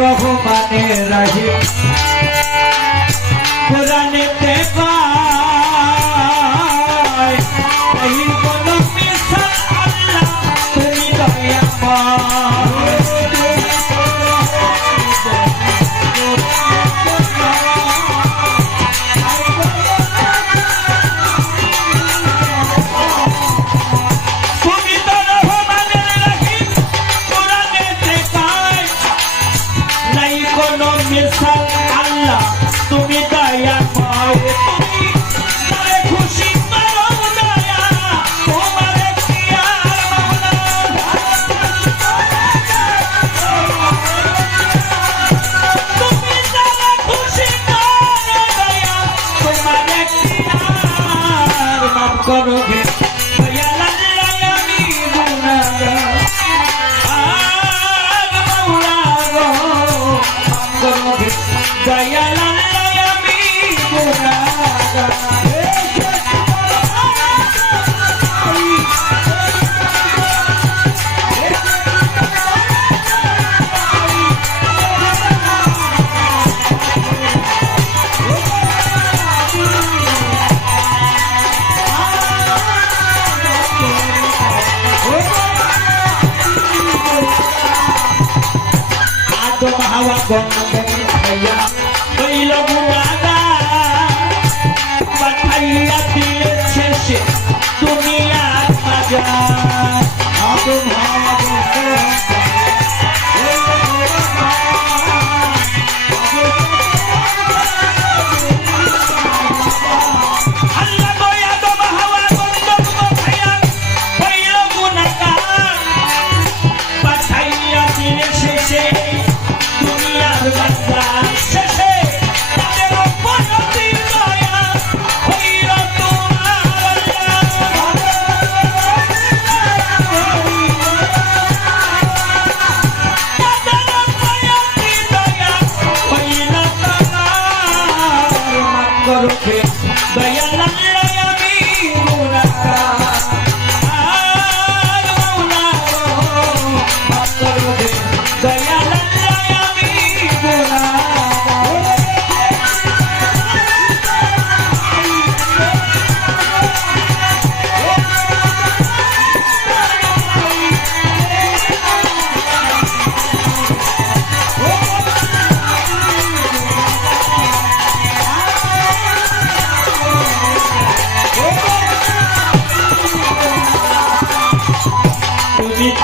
রহমানের রাহিম Gracias. hawa bong bong haya bailo mumada batalla tire cheshe dunia maja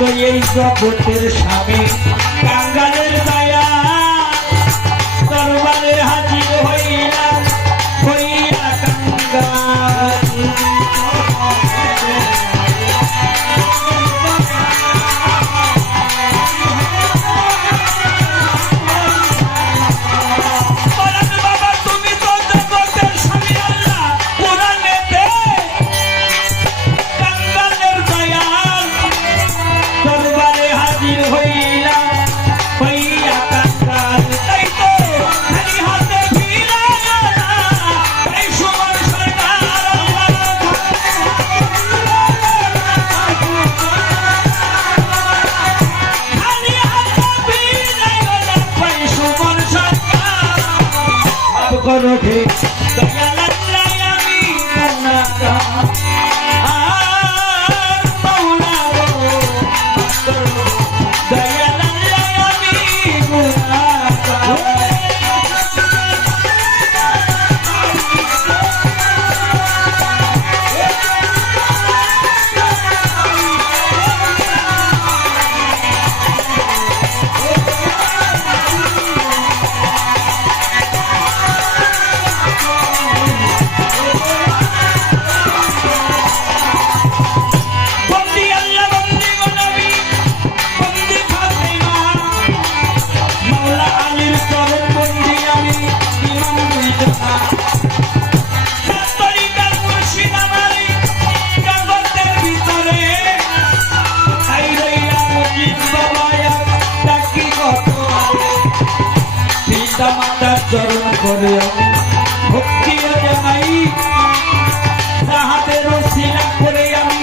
তো এই জগতের স্বামী। কাঙ্গাল চরণ করে ভক্তিও জানাই। তাহাদের শিলা করে আমি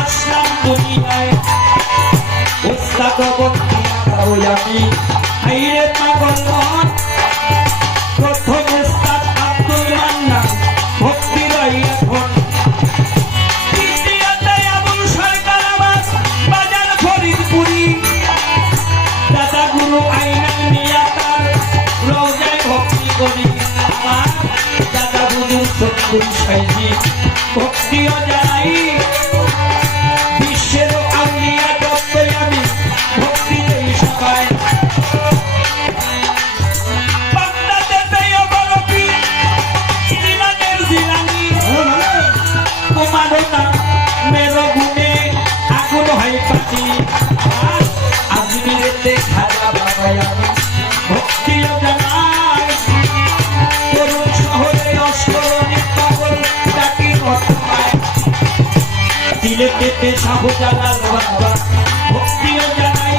আসলাম দুনিয়ায়। আমি। আইরে পাগল গণি দাদা বুঝু সত্যি ভক্তিও জানাই যেতে সাহু জালাল বাবা ভক্তিও জানাই।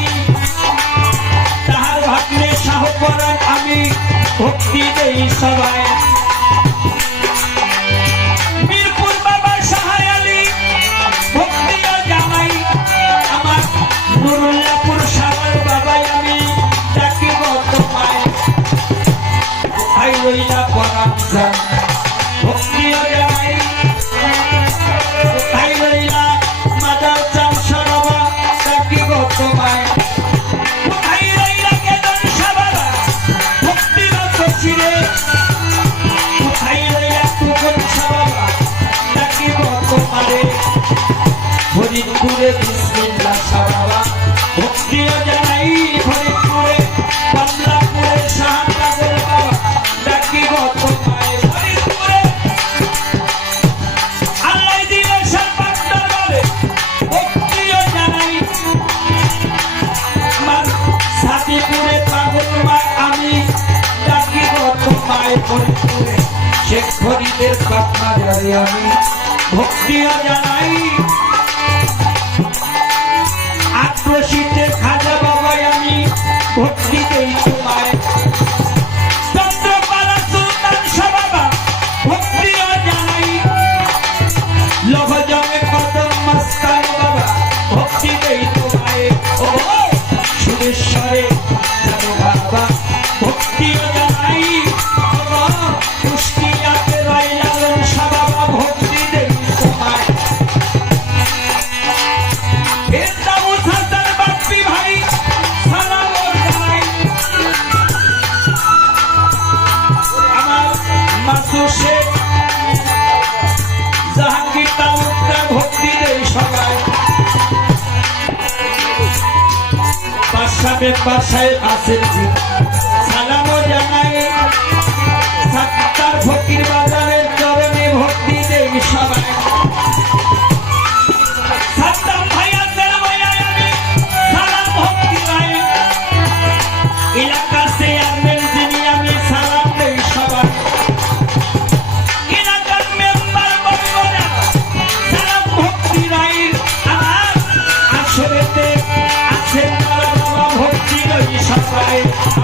তাহার ভাগ্নে সাহ করার আমি ভক্তি দেই সবাই। মিরপুর বাবা সাহায় আলী, ভক্তিও জানাই। আমার নুরুল্লাপুর সাহার বাবাই আমি ডাকিব তোমায়। আই রইলা পরাম যায় ফরিদপুরে শেখ ফরিদের পাতনা যাই আমি। ভক্তিও জানাই। আক্রোশীতে খাজা বাবাই আমি। ভক্তিতেই মেম্বার সাহেব আছেন সালামও জানাই সাত্তার ফকির বাজার। Bye.